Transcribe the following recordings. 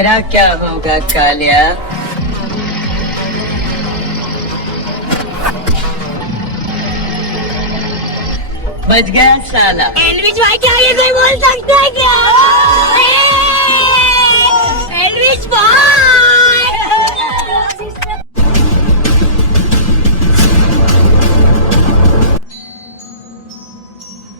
तेरा क्या होगा कालिया? बच गया साला। एलविश भाई क्या ये कोई बोल सकता है क्या? एलविश भाई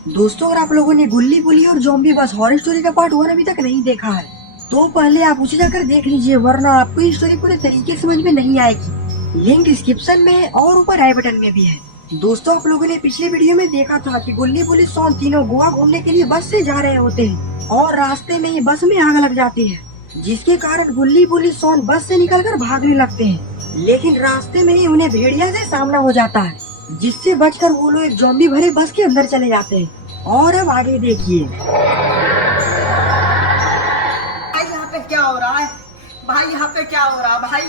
दोस्तों, अगर आप लोगों ने गुल्ली बुली और ज़ॉम्बी बस हॉरर स्टोरी का पार्ट 1 अभी तक नहीं देखा है तो पहले आप उसे जाकर देख लीजिए, वरना आपको ये स्टोरी पूरे तरीके से समझ में नहीं आएगी। लिंक डिस्क्रिप्शन में है और ऊपर आई बटन में भी है। दोस्तों, आप लोगों ने पिछले वीडियो में देखा था कि गुल्ली बुली सोन तीनों गोवा घूमने के लिए बस से जा रहे होते हैं और रास्ते में ही बस में आग लग जाती है, जिसके कारण गुल्ली बुली सोन बस से निकलकर भागने लगते हैं। लेकिन रास्ते में ही उन्हें भेड़िया से सामना हो जाता है, जिससे बचकर वो लोग एक ज़ॉम्बी भरे बस के अंदर चले जाते हैं। और अब आगे देखिए। भाई यहाँ पे क्या हो रहा है? भाई यहाँ पे क्या हो रहा है? भाई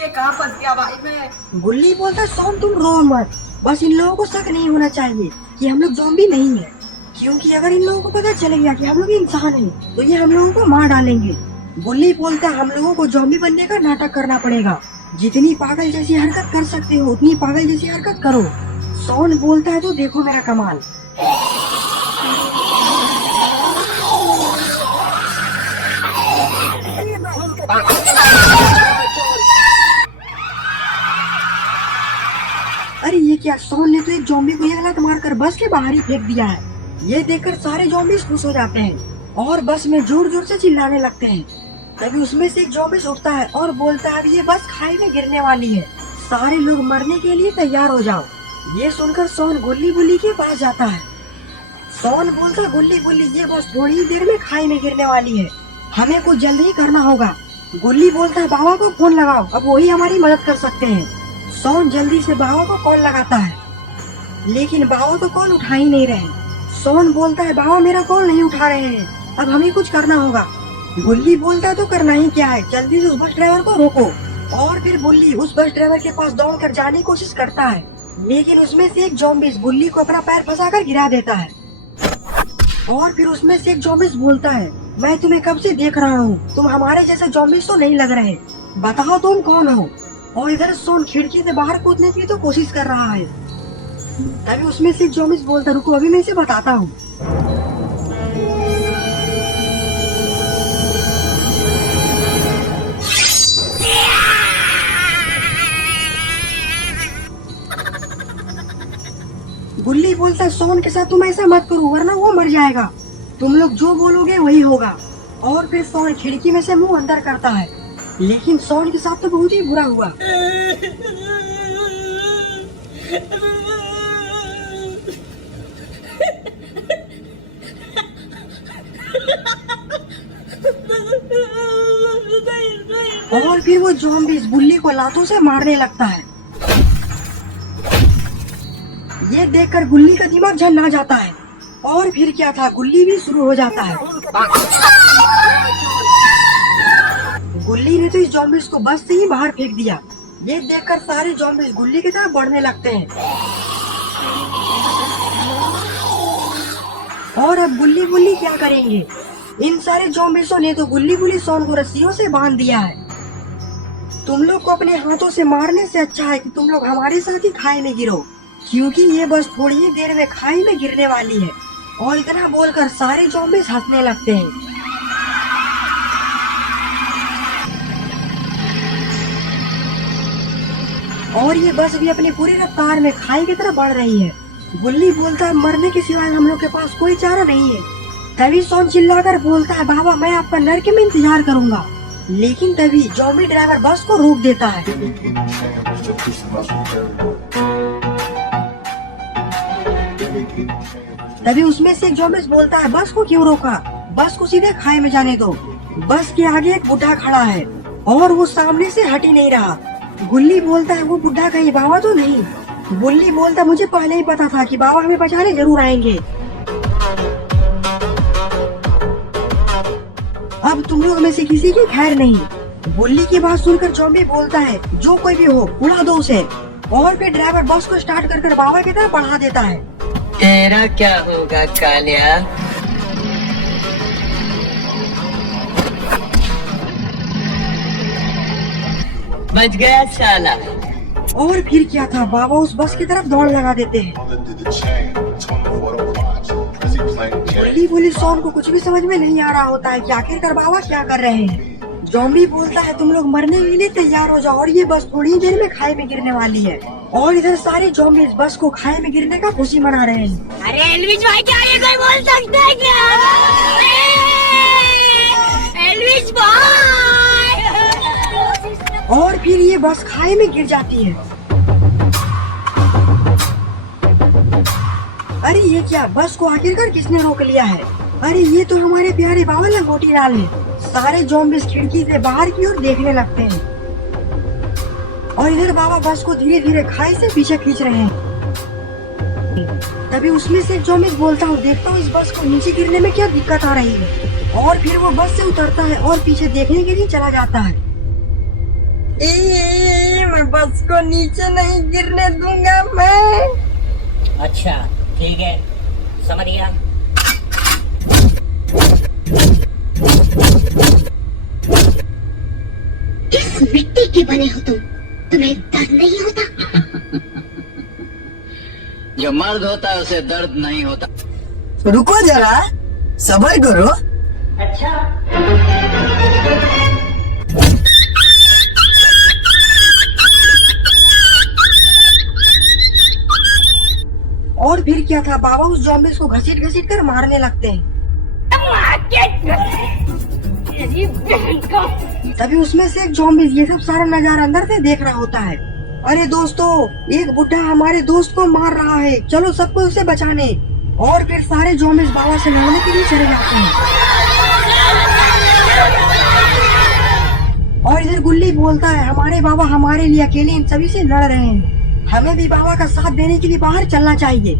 ये कहाँ फंस गया भाई मैं? गुल्ली बोलता, सोन तुम रो मत, बस इन लोगों को शक नहीं होना चाहिए कि हम लोग ज़ॉम्बी नहीं है, क्योंकि अगर इन लोगों को पता चल गया कि हम लोग इंसान हैं तो ये हम लोगों को मार डालेंगे। गुल्ली बोलता, हम लोगों को ज़ॉम्बी बनने का नाटक करना पड़ेगा, जितनी पागल जैसी हरकत कर सकते हो उतनी पागल जैसी हरकत करो। सोन बोलता है, तो देखो मेरा कमाल। अरे ये क्या, सोन ने तो एक ज़ॉम्बी को एक लात मारकर बस के बाहर ही फेंक दिया है। ये देखकर सारे ज़ॉम्बी खुश हो जाते हैं और बस में जोर जोर से चिल्लाने लगते हैं। तभी उसमें से एक ज़ॉम्बी उठता है और बोलता है, अब ये बस खाई में गिरने वाली है, सारे लोग मरने के लिए तैयार हो जाओ। ये सुनकर सोन गुल्ली बुली के पास जाता है। सोन बोलता, गुल्ली बुली ये बस थोड़ी ही देर में खाई में गिरने वाली है, हमें कुछ जल्दी ही करना होगा। गुल्ली बोलता है, बाबा को फोन लगाओ, अब वही हमारी मदद कर सकते हैं। सोन जल्दी से बाबा को कॉल लगाता है, लेकिन बाबा तो कॉल उठा ही नहीं रहे। सोन बोलता है, बाबा मेरा कॉल नहीं उठा रहे हैं, अब हमें कुछ करना होगा। गुल्ली बोलता है, तो करना ही क्या है, जल्दी से उस बस ड्राइवर को रोको। और फिर गुल्ली उस बस ड्राइवर के पास दौड़कर जाने की कोशिश करता है, लेकिन उसमें से एक ज़ॉम्बी गुल्ली को अपना पैर फंसाकर गिरा देता है। और फिर उसमें से एक ज़ॉम्बी बोलता है, मैं तुम्हें कब से देख रहा हूँ, तुम हमारे जैसे ज़ॉम्बी तो नहीं लग रहे, बताओ तुम कौन हो। और इधर सोन खिड़की से बाहर कूदने की तो कोशिश कर रहा है। तभी उसमें से एक ज़ॉम्बी बोलता, रुको अभी मैं इसे बताता हूँ। गुल्ली बोलता, सोन के साथ तुम ऐसा मत करो वरना वो मर जाएगा, तुम लोग जो बोलोगे वही होगा। और फिर सोन खिड़की में से मुंह अंदर करता है, लेकिन सोन के साथ तो बहुत ही बुरा हुआ। और फिर वो ज़ॉम्बी गुल्ली को लातों से मारने लगता है। ये देखकर गुल्ली का दिमाग झन्ना जाता है और फिर क्या था, गुल्ली भी शुरू हो जाता है। गुल्ली ने तो इस ज़ॉम्बीज़ को बस से ही बाहर फेंक दिया। ये देखकर सारे ज़ॉम्बीज़ गुल्ली की तरफ बढ़ने लगते हैं। और अब गुल्ली बुली क्या करेंगे? इन सारे ज़ॉम्बीज़ों ने तो गुल्ली बुली सोन को रस्सियों से बांध दिया है। तुम लोग को अपने हाथों से मारने से अच्छा है कि तुम लोग हमारे साथ ही खाई में गिरो, क्योंकि ये बस थोड़ी ही देर में खाई में गिरने वाली है। और इतना बोलकर सारे ज़ॉम्बीज़ हंसने लगते हैं। और ये बस भी अपनी पूरी रफ्तार में खाई की तरफ बढ़ रही है। गुल्ली बोलता है, मरने के सिवाय हम लोग के पास कोई चारा नहीं है। तभी सोन चिल्लाकर बोलता है, बाबा मैं आपका नरक में इंतजार करूंगा। लेकिन तभी ज़ॉम्बी ड्राइवर बस को रोक देता है। तभी उसमें से एक ज़ॉम्बी बोलता है, बस को क्यों रोका, बस को सीधे खाई में जाने दो। बस के आगे एक बुढ़ा खड़ा है और वो सामने से हट ही नहीं रहा। गुल्ली बोलता है, वो बुढ़ा कहीं बाबा तो नहीं। गुल्ली बोलता, मुझे पहले ही पता था कि बाबा हमें बचाने जरूर आएंगे। अब तुम लोग में से किसी की खैर नहीं। गुल्ली की बात सुनकर ज़ॉम्बी बोलता है, जो कोई भी हो उड़ा दो उसे। और फिर ड्राइवर बस को स्टार्ट कर बाबा की तरफ बढ़ा देता है। तेरा क्या होगा कालिया? बच गया साला। और फिर क्या था, बाबा उस बस की तरफ दौड़ लगा देते हैं। गुल्ली बोली सोन को कुछ भी समझ में नहीं आ रहा होता है कि आखिरकार बाबा क्या कर रहे हैं। जॉम्बी बोलता है तुम लोग मरने के लिए तैयार हो जाओ और ये बस थोड़ी ही देर में खाई में गिरने वाली है। और इधर सारे जॉम्बी इस बस को खाई में गिरने का खुशी मना रहे हैं। अरे एल्विश भाई, क्या ये कोई बोल सकता है क्या? एल्विश भाई! और फिर ये बस खाई में गिर जाती है। अरे ये क्या, बस को आखिरकार किसने रोक लिया है? अरे ये तो हमारे प्यारे बाबा लंगोटी लाल है। सारे ज़ॉम्बीज़ खिड़की से बाहर की ओर देखने लगते हैं और इधर बाबा बस को धीरे धीरे खाई से पीछे खींच रहे हैं। तभी उसमें से ज़ॉम्बीज़ बोलता हूँ, देखता हूँ इस बस को नीचे गिरने में क्या दिक्कत आ रही है। और फिर वो बस से उतरता है और पीछे देखने के लिए चला जाता है। मैं बस को नीचे नहीं गिरने दूंगा मैं। अच्छा ठीक है, समझ गया। किस मिट्टी के बने हो तुम? तुम्हें दर्द नहीं होता? जो मर्द होता है उसे दर्द नहीं होता। रुको जरा, सब्र करो। अच्छा, और फिर क्या था, बाबा उस ज़ॉम्बीज़ को घसीट घसीट कर मारने लगते हैं। तभी उसमें से एक ज़ॉम्बीज़ ये सब सारा नजारा अंदर से देख रहा होता है। अरे दोस्तों, एक बुढ़ा हमारे दोस्त को मार रहा है, चलो सबको उसे बचाने। और फिर सारे ज़ॉम्बीज़ बाबा से लड़ने के लिए चले जाते हैं। और इधर गुल्ली बोलता है, हमारे बाबा हमारे लिए अकेले इन सभी से लड़ रहे हैं, हमें भी बाबा का साथ देने के लिए बाहर चलना चाहिए।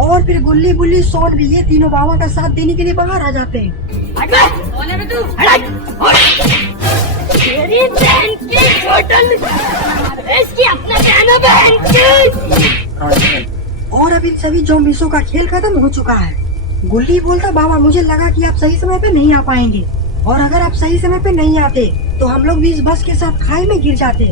और फिर गुल्ली बुल्ली सोन भी ये तीनों बाबा का साथ देने के लिए बाहर आ जाते हैं। तेरी बहन की होटल इसकी अपना कहना बहन की। और अब इन सभी ज़ॉम्बीज़ों का खेल खत्म हो चुका है। गुल्ली बोलता, बाबा मुझे लगा कि आप सही समय पे नहीं आ पाएंगे, और अगर आप सही समय पे नहीं आते तो हम लोग भी इस बस के साथ खाई में गिर जाते।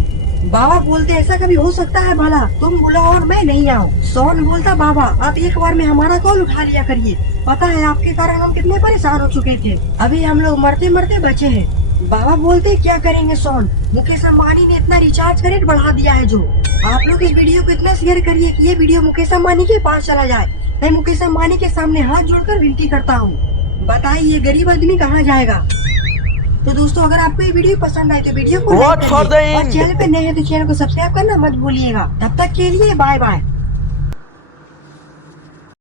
बाबा बोलते, ऐसा कभी हो सकता है भला, तुम बुलाओ और मैं नहीं आऊँ। सोन बोलता, बाबा आप एक बार में हमारा कॉल उठा लिया करिए, पता है आपके कारण हम कितने परेशान हो चुके थे, अभी हम लोग मरते मरते बचे हैं। बाबा बोलते, क्या करेंगे सोन, मुकेश अंबानी ने इतना रिचार्ज का रेट बढ़ा दिया है। जो आप लोग इस वीडियो को इतना शेयर करिए कि ये वीडियो मुकेश अंबानी के पास चला जाए। मैं मुकेश अंबानी के सामने हाथ जोड़कर विनती करता हूँ, बताइए ये गरीब आदमी कहाँ जाएगा। तो दोस्तों, अगर आपको ये वीडियो पसंद आए तो वीडियो को लाइक करिए और चैनल पे नए हैं तो चैनल को सब्सक्राइब करना मत भूलिएगा। तब तक के लिए बाय बाय।